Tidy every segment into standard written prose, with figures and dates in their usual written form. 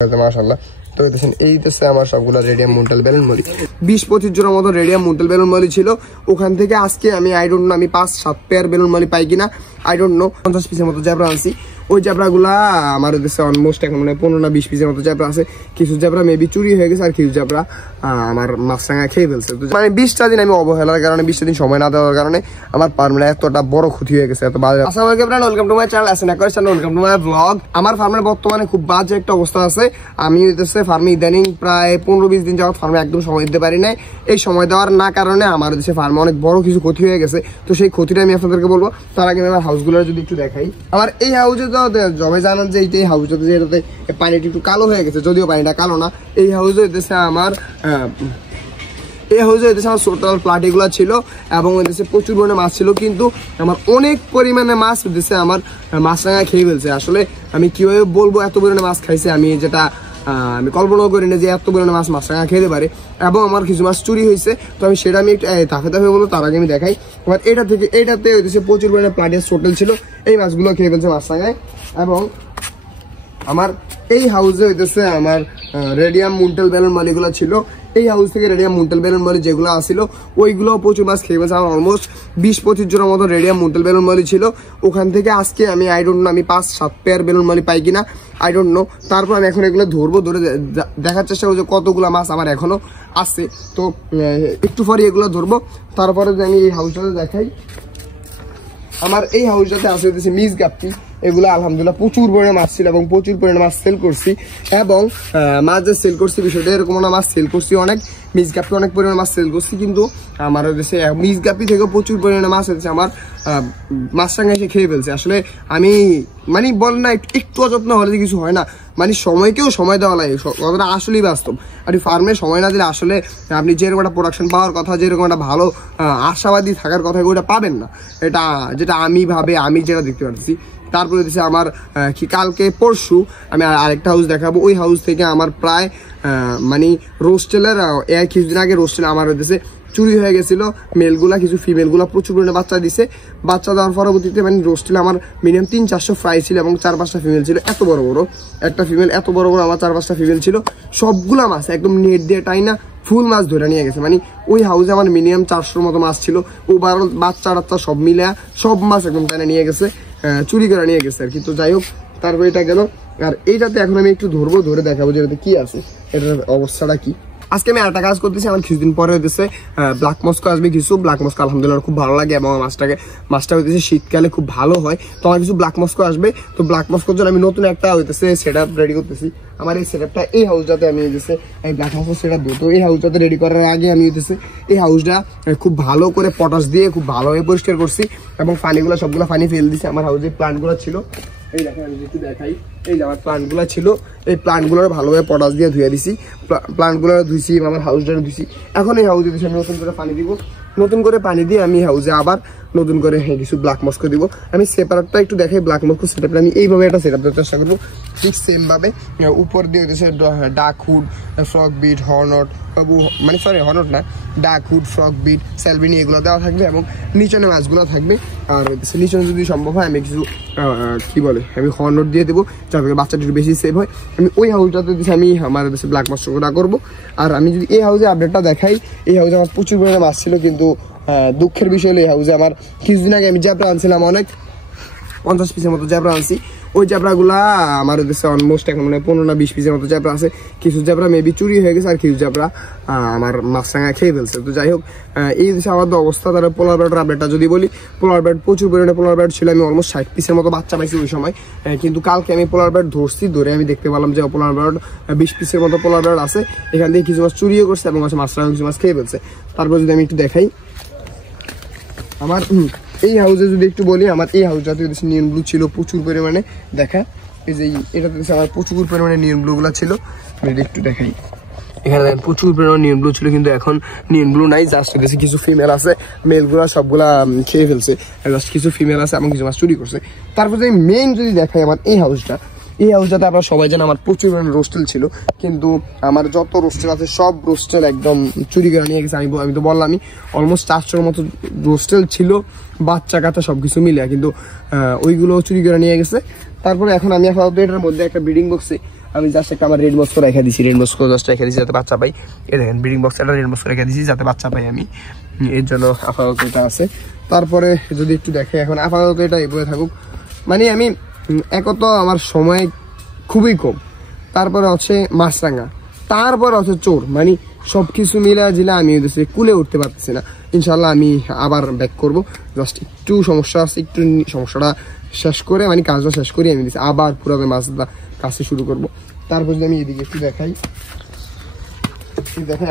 মাশাআল্লাহ। তো দেখেন এই দেশে আমার সবগুলা রেডিয়াম মুন্টাল বেলুন মলি 20-25 জোড়ার মতো রেডিয়াম মুন্টাল বেলুন মলি ছিল। ওখান থেকে আজকে আমি আই ডোন্ট নো আমি 5-7 পেয়ার বেলুন মলি পাই কিনা আই ডোন্ট নো। 50 পিসের মতো জ্যাবরা আনছি। ওই জ্যাবরাগুলা আমার দেশে অলমোস্ট এখন মানে 15-20 পিসের মতো জ্যাবরা আছে। কিছু জ্যাবরা মেবি চুরি হয়ে গেছে আর কিছু জ্যাবরা আমার মাছরাঙা খেয়ে ফেলছে। মানে 20টা দিন আমি অবহেলার কারণে 20টা দিন সময় না দেওয়ার কারণে আমার ফার্মে এতটা বড় ক্ষতি হয়ে গেছে, এত বাজে। আসসালামু আলাইকুম friend, welcome to my channel আসেন আকর্ষণ, ওয়েলকাম টু মাই ব্লগ। আমার ফার্মের বর্তমানে খুব বাজে একটা অবস্থা আছে। আমি হইতেছে ফার্মে ইদানিং প্রায় 15-20 দিন যাওয়ার ফার্মে একদম সময় দিতে পারি নাই। এই সময় দেওয়ার না কারণে আমার দেশে ফার্মে অনেক বড় কিছু ক্ষতি হয়ে গেছে। তো সেই ক্ষতিটা আমি আপনাদেরকে বলবো। তার আগে আমার হাউসগুলো যদি একটু দেখাই। আমার এই হাউসে তো জবে জানান যে এই হাউসটাতে যেটাতে পানিটা একটু কালো হয়ে গেছে, যদিও পানিটা কালো না। এই হাউসে হইতেছে আমার টোটাল প্লাটিগুলো ছিল এবং ওই দেশে প্রচুর পরিমাণে মাছ ছিল, কিন্তু আমার অনেক পরিমাণে মাছ দেশে আমার মাছরাঙা খেয়ে ফেলছে। আসলে আমি কিভাবে বলবো এত পরিমাণে মাছ খাইছে, আমি যেটা আমি কল্পনাও করি না যে এত পরিমাণে মাছ মাছরাঙা খেতে পারে। এবং আমার কিছু মাছ চুরি হয়েছে, তো আমি সেটা আমি ধাপে ধাপে বলবো। তার আগে আমি দেখাই এবার এটাতে ওই দেশে প্রচুর পরিমাণে প্লাটিয়াস টোটাল ছিল। এই মাছগুলো খেয়ে ফেলছে মাছরাঙায়। এবং আমার এই হাউসে হইতেছে আমার রেডিয়াম মুন্টাল বেলুন মালিগুলো ছিল। এই হাউস থেকে রেডিয়াম মুন্টাল বেলুন মালি যেগুলো আসছিল ওইগুলো প্রচুর মাছ খেয়ে ফেলছে। আমার অলমোস্ট 20-25 জনের মতো রেডিয়াম মুন্টাল বেলুন মালি ছিল। ওখান থেকে আজকে আমি আই ডোন্ট নো আমি 5-7 পেয়ার বেলুন মালি পাই কিনা আই ডোন্ট নো। তারপর আমি এখন এগুলো ধরবো, ধরে দেখার চেষ্টা করছি কতগুলো মাছ আমার এখনো আছে। তো একটু পরে এগুলো ধরবো। তারপরে আমি এই হাউসটাতে দেখাই। আমার এই হাউসটাতে আসে হচ্ছে মিস গাপ্পি। এগুলো আলহামদুলিল্লাহ প্রচুর পরিমাণে মাছ ছিল এবং প্রচুর পরিমাণে মাছ সেল করছি। এবং মাছ যে সেল করছি বিষয়টা এরকম না, মাছ সেল করছি অনেক, মিস গাপ্পি অনেক পরিমাণে মাছ সেল করছি। কিন্তু আমার দেশে মিস গাপ্পি থেকেও প্রচুর পরিমাণে মাছ হচ্ছে আমার মাছরাঙা এসে খেয়ে ফেলছে। আসলে আমি মানে বল না একটু অযত্ন হলে কিছু হয় না, মানে সময়কেও সময় দেওয়া লাগে, কথাটা আসলেই বাস্তব। আর ফার্মে সময় না দিলে আসলে আপনি যেরকম একটা প্রোডাকশন পাওয়ার কথা, যেরকম একটা ভালো আশাবাদী থাকার কথা ওইটা পাবেন না। এটা যেটা আমি যেটা দেখতে পাচ্ছি। তারপরে দিচ্ছে আমার কি কালকে পরশু আমি আরেকটা হাউস দেখাবো। ওই হাউস থেকে আমার প্রায় মানে রোস্টেলের কিছুদিন আগে রোস্টেল আমার হইতেছে চুরি হয়ে গেছিল মেলগুলা, কিছু ফিমেলগুলা প্রচুর পরিমাণে বাচ্চা দিছে। বাচ্চা দেওয়ার পরবর্তীতে মানে রোস্টেল আমার মিনিমাম 300-400 ফ্রাই ছিল এবং 4-5টা ফিমেল ছিল। এত বড় বড় একটা ফিমেল, এত বড় বড় আমার 4-5টা ফিমেল ছিল। সবগুলা মাছ একদম নেট দিয়ে টাইনা ফুল মাছ ধরে নিয়ে গেছে। মানে ওই হাউসে আমার মিনিমাম 400-র মতো মাছ ছিল। ওভারঅল বাচ্চা টাচ্চা সব মিলে সব মাছ একদম টাইনা নিয়ে গেছে, চুরি করে নিয়ে গেছে আর কি। তো যাই হোক, তারপর এটা গেল। আর এইটাতে এখন আমি একটু ধরবো, ধরে দেখাবো যে এটাতে কি আছে, এটার অবস্থাটা কি। আজকে আমি একটা কাজ করতেছি। আমার কিছুদিন পরে হইতেছে ব্ল্যাক মস্কো আসবে কিছু। ব্ল্যাক মস্কো আলহামদুলিল্লাহ খুব ভালো লাগে এবং মাছটা হইতেছে শীতকালে খুব ভালো হয়। তো আমার কিছু ব্ল্যাক মস্কো আসবে। তো ব্ল্যাক মস্কোর জন্য আমি নতুন একটা হইতেছে সেট আপ রেডি করতেছি। আমার এই সেট আপটা এই হাউসটাতে আমি হইতেছে এই ব্ল্যাক মস্কো সেট আপ দিই। তো এই হাউসটাতে রেডি করার আগে আমি হইতেছে এই হাউসটা খুব ভালো করে পটাশ দিয়ে খুব ভালোভাবে পরিষ্কার করছি এবং পানিগুলো সবগুলো পানি ফেলে দিছি। আমার হাউসে প্লান্টগুলো ছিল, এই দেখেন আমি একটু দেখাই। এই যে আমার প্লান্টগুলো ছিল, এই প্লান্টগুলো ভালোভাবে পটাশ দিয়ে ধুয়ে দিছি। প্লান্টগুলো ধুইছি, আমার হাউসটা ধুইছি। এখন এই হাউসে আমি নতুন করে পানি দিব। নতুন করে পানি দিয়ে আমি হাউসে আবার নতুন করে কিছু ব্ল্যাক মস্কো দিব। আমি সেপারেটটা একটু দেখাই। ব্ল্যাক মস্কো সেটআপটা আমি এইভাবে একটা সেটআপ দেওয়ার চেষ্টা করবো, ঠিক সেম ভাবে। উপর দিয়ে হচ্ছে ডাক হুড, ফ্রক বিট, হর্নট, মানে সরি হর্নট না, ডাক হুড, ফ্রক বিট, স্যালবিনি এগুলো দেওয়া থাকবে এবং নিচনে মাছগুলো থাকবে। আর নিচনে যদি সম্ভব হয় আমি কিছু কি বলে আমি হর্নট দিয়ে দেবো, যাতে বাচ্চাটা একটু বেশি সেভ হয়। আমি ওই হাউসটাতে দিচ্ছি আমি আমার দেশে ব্ল্যাক মস্কোটা করবো। আর আমি যদি এই হাউসে আপডেটটা দেখাই, এই হাউসে আমার প্রচুর পরিমাণে মাছ ছিল, কিন্তু দুঃখের বিষয় হলো এই হাউসে আমার কিছুদিন আগে আমি জ্যাবরা আনছিলাম অনেক, 50 পিসের মতো জ্যাবরা আনছি। ওই জ্যাবরাগুলা আমার দেশে অলমোস্ট এখন মানে 15-20 পিসের মতো জ্যাবরা আছে। কিছু জ্যাবরা মেবি চুরি হয়ে গেছে আর কিছু জ্যাবরা আমার মাছরাঙা খেয়ে ফেলছে। তো যাই হোক, এই দেশে আমার অবস্থা। তারা পোলার ব্যাটের আপডেটটা যদি বলি, পোলার ব্যাট প্রচুর পরিমাণে পোলার ব্যাট ছিল। আমি অলমোস্ট 60 পিসের মতো বাচ্চা পাইছি ওই সময়। কিন্তু কালকে আমি পোলার ব্যাট ধরছি, ধরে আমি দেখতে পেলাম যে পোলার ব্যাট 20 পিসের মতো পোলার ব্যাট আছে। এখান থেকে কিছু মাছ চুরিও করছে এবং মাছরাঙা কিছু মাছ খেয়ে ফেলছে। তারপর যদি আমি একটু দেখাই আমার এই হাউসে যদি একটু বলি, আমার এই হাউসটাতে নিয়ন ব্লু ছিল প্রচুর পরিমাণে। দেখা এই যে এটাতে আমার প্রচুর পরিমাণে নিয়ন ব্লুগুলো ছিল। একটু দেখাই, এখানে প্রচুর পরিমাণে নিয়ন ব্লু ছিল, কিন্তু এখন নিয়ন ব্লু নাই। জাস্ট এদেশে কিছু ফিমেল আছে, মেলগুলো সবগুলা খেয়ে ফেলছে। জাস্ট কিছু ফিমেল আছে এবং কিছু মাছ চুরি করছে। তারপর যদি মেইন যদি দেখাই আমার এই হাউসটাতে আপনারা সবাই জানেন আমার প্রচুর পরিমাণে রোস্টেল ছিল, কিন্তু আমার যত রোস্টেল আছে সব রোস্টেল একদম চুরি করে নিয়ে গেছে। আমি তো বললামই অলমোস্ট 400-র মতো রোস্টেল ছিল, বাচ্চা কাচ্চা সবকিছু মিলে, কিন্তু ওইগুলো চুরি করে নিয়ে গেছে। তারপরে এখন আমি আপাতত এটার মধ্যে একটা ব্রিডিং বক্সে আমি জাস্ট একটা আমার রেড বক্স রেখে দিছি, রেড বক্স জাস্ট রেখে দিছি যাতে বাচ্চা পাই। এই দেখেন ব্রিডিং বক্স একটা রেড বক্স রেখে দিছি যাতে বাচ্চা পাই আমি, এর জন্য আপাতত এটা আছে। তারপরে যদি একটু দেখে এখন আপাতত এটা এইভাবে থাকুক, মানে আমি একত আমার সময় খুবই কম, তারপরে হচ্ছে মাছরাঙা, তারপরে হচ্ছে চোর, মানে সবকিছু মিলা জিলা আমি কুলে উঠতে পারতেছি না। ইনশাল্লাহ আমি আবার ব্যাক করবো, জাস্ট একটু সমস্যা আছে, একটু সমস্যাটা শেষ করে মানে কাজটা শেষ করে আমি দিচ্ছি আবার পুরোপুরি মাছটা কাজটা শুরু করবো। তারপর যদি আমি এদিকে একটু দেখাই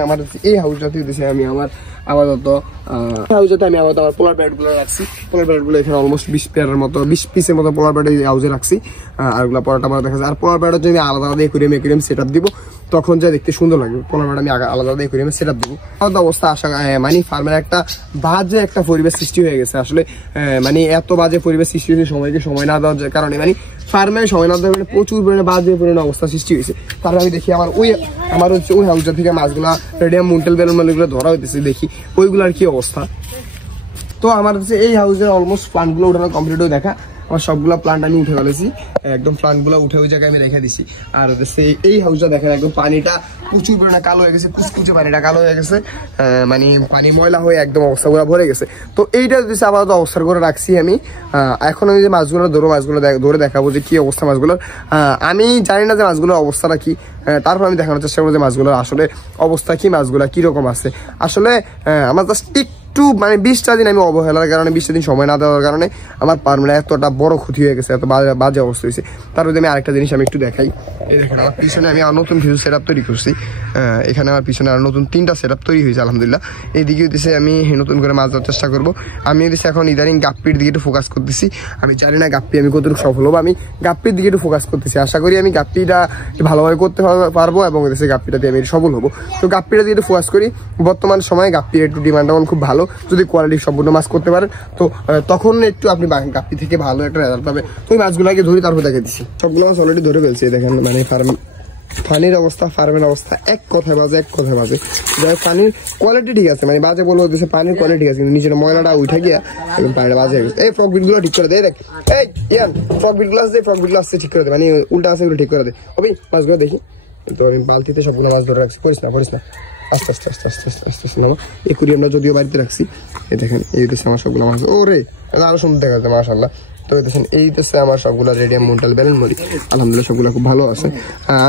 আমার এই হাউসটাতে দিয়েছি আমি আমার আপাতত হাউসটাতে আমি আপাতত আমার পোলার ব্যাটগুলো রাখছি। পোলার ব্যাটগুলো এখানে অলমোস্ট 20 পেয়ারের মতো 20 পিসের মতো পোলার ব্যাট এই হাউসে রাখছি, আর ওগুলো পরাটা পরা দেখা যায়। আর পোলার ব্যাটটা যদি আলাদা আলাদা একুরিয়াম সেট আপ দিব তখন যা দেখতে সুন্দর লাগবে। পোলার ব্যাট আমি আলাদা আলাদা একুরিয়ামে সেট আপ দিব। আলাদা অবস্থা আসা মানে ফার্মের একটা বাজে একটা পরিবেশ সৃষ্টি হয়ে গেছে আসলে, মানে এত বাজে পরিবেশ সৃষ্টি হয়েছে সময়কে সময় না দেওয়ার কারণে, মানে ফার্মে সময় না দেওয়ার কারণে প্রচুর পরিমাণে বাজে পরিমাণে অবস্থা সৃষ্টি হয়েছে। তারপরে আমি দেখি আমার হচ্ছে ওই হাউসটা থেকে মাছগুলা রেডিয়াম মুন্টেল বেলুন মালগুলো ধরা হইতেছে, দেখি ওইগুলার কি অবস্থা। তো আমার হচ্ছে এই হাউসের অলমোস্ট প্লান্টগুলো উঠানো কমপ্লিট হয়ে দেখা, আমার সবগুলো প্লান্ট আমি উঠে ফেলেছি, একদম প্লান্টগুলো উঠে ওই জায়গায় আমি রেখে দিছি। আর এই হাউসটা দেখেন একদম পানিটা প্রচুর পরিমাণে কালো হয়ে গেছে, কুচকুচে পানিটা কালো হয়ে গেছে, মানে পানি ময়লা হয়ে একদম অবস্থাগুলো ভরে গেছে। তো এইটা যদি আপাতত অবস্থার করে রাখছি আমি। এখন আমি যে মাছগুলো ধরে দেখাবো যে কি অবস্থা মাছগুলোর। আমি জানি না যে মাছগুলোর অবস্থাটা কি, তারপর আমি দেখানোর চেষ্টা করবো যে মাছগুলোর আসলে অবস্থা কি, মাছগুলো কিরকম আছে। আসলে আমার জাস্ট একটু মানে 20টা দিন আমি অবহেলার কারণে, 20টা দিন সময় না দেওয়ার কারণে আমার পার্মে এতটা বড় ক্ষতি হয়ে গেছে, এত বাজে অবস্থা হয়েছে। তারপর আমি আরেকটা জিনিস আমি একটু দেখাই, এই দেখেন আমার পিছনে আমি আর নতুন কিছু সেট আপ তৈরি করছি। এখানে আমার পিছনে আর নতুন 3টা সেট আপ তৈরি হয়েছে আলহামদুলিল্লাহ। এইদিকে দিছে আমি নতুন করে মাছ দেওয়ার চেষ্টা করবো। আমি দিচ্ছে এখন ইদানিং গাপ্পির দিকে একটু ফোকাস করতেছি। আমি জানি না গাপ্পি আমি কতটুকু সফল হবো, আমি গাপ্পির দিকে একটু ফোকাস করতেছি। আশা করি আমি গাপ্পিটা ভালোভাবে করতে পারবো এবং গাপ্পিটা দিয়ে আমি সফল হবো। তো গাপ্পিটা দিয়ে একটু ফোকাস করি। বর্তমান সময়ে গাপ্পির একটু ডিমান্ড এখন খুব ভালো, যদি কোয়ালিটি সম্পূর্ণ মাছ করতে পারেন তো তখন একটু আপনি গাপ্পি থেকে ভালো একটা রেজাল্ট পাবে। তো ওই মাছগুলোকে ধরি তারপর দেখে দিচ্ছি। সবগুলো মাছ অলরেডি ধরে ফেলছে, দেখেন মানে পানির অবস্থা, ফার্মের অবস্থা এক কথায় বাজে। পানির কোয়ালিটি ঠিক আছে, মানে বাজে বলবো পানির কোয়ালিটি ঠিক আছে, কিন্তু নিচের ময়লাটা উঠে গিয়া একদম পানিটা বাজে হয়ে গেছে। এই ফ্রক বিট গুলো ঠিক করে দেয়, দেখ এই ইয়ান ফ্রক বিট গুলো আসছে ঠিক করে দে, মানে উল্টা আছে এগুলো ঠিক করে দে। ওই মাছগুলো দেখি তো আমি বালতিতে সবগুলো মাছ ধরে রাখছি, করিস না আস্তে আস্তে নামা। একুরিয়ামটা যদিও বাড়িতে রাখছি, এই দেখেন এই দেশে আমার সবগুলো মাছ, ও রে আরো সুন্দর দেখা যাচ্ছে মাশাআল্লাহ। তো দেখেন এই দেশে আমার সবগুলো রেডিয়াম মুন্টাল বেলুন মরি আলহামদুলিল্লাহ সবগুলো খুব ভালো আছে।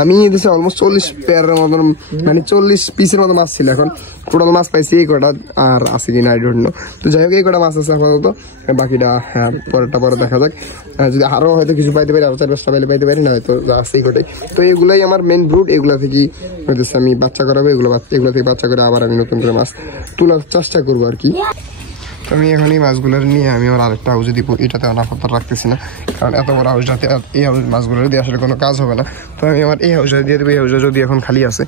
আমি এই দেশে অলমোস্ট 40 পেয়ারের মতন মানে 40 পিসের মতো মাছ ছিল, এখন টোটাল মাছ পাইছি এই কটা, আর আছে কিনা আই ডোন্ট নো। তো যাই হোক এই কটা মাছ আছে আপাতত, বাকিটা পরে দেখা যাক, যদি আরো হয়তো কিছু পাইতে পারি, আরো 4-5টা পাইতে পারি, না হয়তো আছে এই কটাই। তো এগুলাই আমার মেন ব্রুড, এগুলা থেকেই আমি বাচ্চা করাবো, এগুলো থেকে বাচ্চা করে আবার আমি নতুন করে মাছ তোলার চেষ্টা করবো আর কি। আমি এখন এই মাছগুলো নিয়ে আমি আমার আরেকটা হাউসে দিব, এটাতে আপাতত রাখতেছি না, কারণ এত বড় হাউসটাতে এই হাউস মাছগুলো দিয়ে আসলে কোনো কাজ হবে না। তো আমি আমার এই হাউসটা দিয়ে দেবো, এই হাউসটা যদি এখন খালি আছে,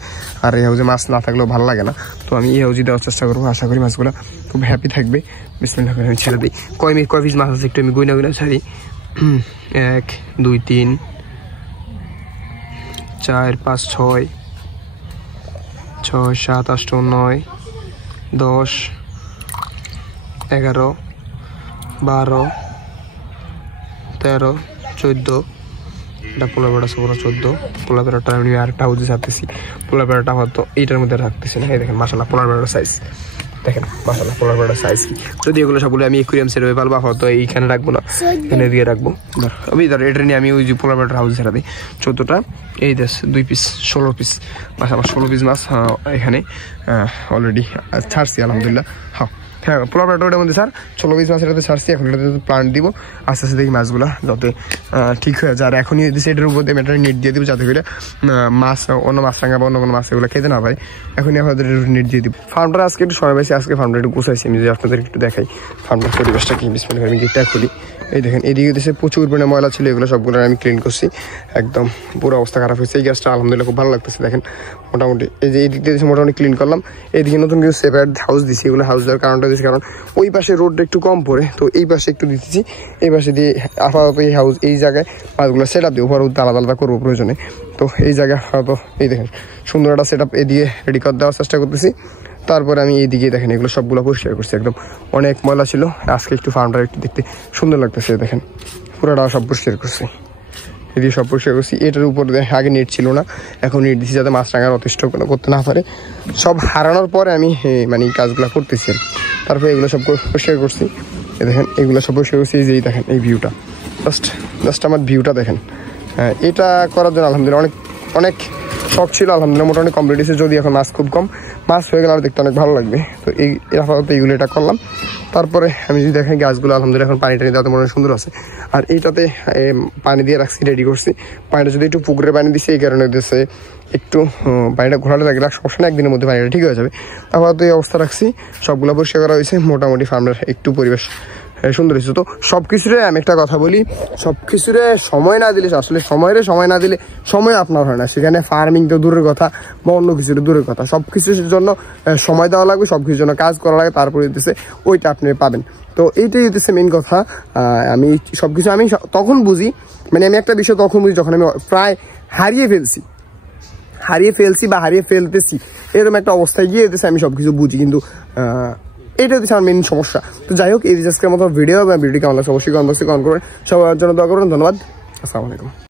আর এই হাউসে মাছ না থাকলেও ভালো লাগে না, তো আমি এই হাউসে দেওয়ার চেষ্টা করবো। আশা করি মাছগুলো খুব হ্যাপি থাকবে। বিসমিল্লাহ করে আমি ছেড়ে দিই। কয় পিস মাছ আছে একটু আমি গুইনা ছাড়ি। 1 2 3 4 5 6 7 8 9 10 11 12 13 14 এটা পোলা বেড়া আছে পুরো 14। পোলা বেড়াটা আমি আরেকটা হাউসে ছাড়তেছি, পোলা বেড়াটা হয়তো এইটার মধ্যে রাখতেছি না। এই দেখেন মাশাআল্লাহ পোলা বেড়ার সাইজ দেখেন, মাশাআল্লাহ পোলা বেড়ার সাইজ কি। যদি এগুলো সবগুলো আমি একুরিয়াম সেট হয়ে পারবো, হয়তো এইখানে রাখবো না, এখানে দিয়ে রাখবো। আমি ধর এটা নিয়ে আমি ওই যে পোলা বেড়ার হাউসে ছাড়া দিই 14টা। এই দেশ 2 পিস 16 পিস মাছ, আমার 16 পিস মাছ এখানে অলরেডি ছাড়ছি আলহামদুলিল্লাহ। হ্যাঁ পোলা বেড়াটার মধ্যে স্যার 16 পিস মাছ এটাতে ছাড়ছি, এখন এটাতে প্লান্ট দিব আস্তে আস্তে দেখি মাছগুলো যাতে ঠিক হয়ে যায়। আর এখনই এটার উপর দিয়ে একটা নেট দিয়ে দিব যাতে করে মাছ অন্য মাছরাঙা বা অন্য কোনো মাছ এগুলো খেতে না পারে। এখনই আমাদের নেট দিয়ে দিব। ফার্মটা আজকে একটু সময় পাইছি, আজকে ফার্মটা একটু গুছাইছি আমি, যদি আপনাদের একটু দেখাই ফার্মটার পরিবেশটা কি। বিসমিল্লাহ আমি গেটটা খুলি, এই দেখেন এদিকে দেশে প্রচুর পরিমাণে ময়লা ছিল, এগুলো সবগুলো আমি ক্লিন করছি, একদম পুরো অবস্থা খারাপ হয়েছে। এই গ্যাসটা আলহামদুলিল্লাহ খুব ভালো লাগতেছে দেখেন, মোটামুটি এই যে এই দিক দিয়ে মোটামুটি ক্লিন করলাম। এইদিকে নতুন কিছু সেপারেট হাউস দিছি, এগুলো হাউস দেওয়ার কারণটা দিচ্ছি কারণ ওই পাশে রোডটা একটু কম পড়ে, তো এই পাশে একটু দিতেছি, এই পাশে দিয়ে আপাতত এই হাউস এই জায়গায় মাছগুলো সেট আপ দিয়ে উপর আলাদা আলাদা করবো প্রয়োজনে। তো এই জায়গায় হয়তো এই দেখেন সুন্দর একটা সেট আপ এদিকে রেডি করে দেওয়ার চেষ্টা করতেছি। তারপরে আমি এইদিকে দেখেন এগুলো সবগুলো পরিষ্কার করছি, একদম অনেক ময়লা ছিল, আজকে একটু ফার্মটা একটু দেখতে সুন্দর লাগতেছে। দেখেন পুরোটা সব পরিষ্কার করছি, এদিকে সব পরিষ্কার করছি। এটার উপর আগে নেট ছিল না, এখন নেট দিচ্ছি যাতে মাছরাঙার অতিষ্ঠ করতে না পারে। সব হারানোর পরে আমি মানে কাজগুলো করতেছি। তারপরে এগুলো সব পরিষ্কার করছি। দেখেন এগুলো সব পরিষ্কার করছি। এই যে দেখেন এই ভিউটা, জাস্ট আমার ভিউটা দেখেন। এটা করার জন্য আলহামদুলিল্লাহ অনেক শখ ছিল, আলহামদুলিল্লাহ মোটামুটি কমপ্লিট হয়েছে। যদি এখন মাছ খুব কম, মাছ হয়ে গেলে আর দেখতে অনেক ভালো লাগবে। তো এই আপাতত এইগুলো এটা করলাম। তারপরে আমি যদি দেখেন গাছগুলো আলহামদুলিল্লাহ এখন পানি টানি দেওয়াতে মনে হয় সুন্দর আছে। আর এইটাতে পানি দিয়ে রাখছি, রেডি করছি। পানিটা যদি একটু পুকুরে পানি দিচ্ছে, এই কারণে দিচ্ছে একটু পানিটা ঘোরালে থাকলে সমস্যা না, একদিনের মধ্যে পানিটা ঠিক হয়ে যাবে। আপাতত এই অবস্থা রাখছি, সবগুলো পরিষ্কার করা হয়েছে। মোটামুটি ফার্মের একটু পরিবেশ সুন্দর হয়েছে। তো সব কিছুরে আমি একটা কথা বলি, সব কিছুরে সময় না দিলে, আসলে সময় না দিলে সময় আপনার হয় না। সেখানে ফার্মিং তো দূরের কথা বা অন্য কিছুর দূরের কথা, সব কিছুর জন্য সময় দেওয়া লাগবে, সব কিছুর জন্য কাজ করা লাগে, তারপরে দিতেছে ওইটা আপনি পাবেন। তো এইটাই হচ্ছে মেন কথা। আমি সবকিছু আমি তখন বুঝি, মানে আমি একটা বিষয় তখন বুঝি যখন আমি প্রায় হারিয়ে ফেলছি বা হারিয়ে ফেলতেছি, এরকম একটা অবস্থায় গিয়ে যেতেছে আমি সবকিছু বুঝি। কিন্তু এটা হচ্ছে আমার মেন সমস্যা। তো যাই হোক, এই আজকের মতো ভিডিও কেমন লাগছে অবশ্যই কমেন্ট বক্সে কমেন্ট করবেন। সবার জন্য দোয়া করবেন। ধন্যবাদ। আসসালামু আলাইকুম।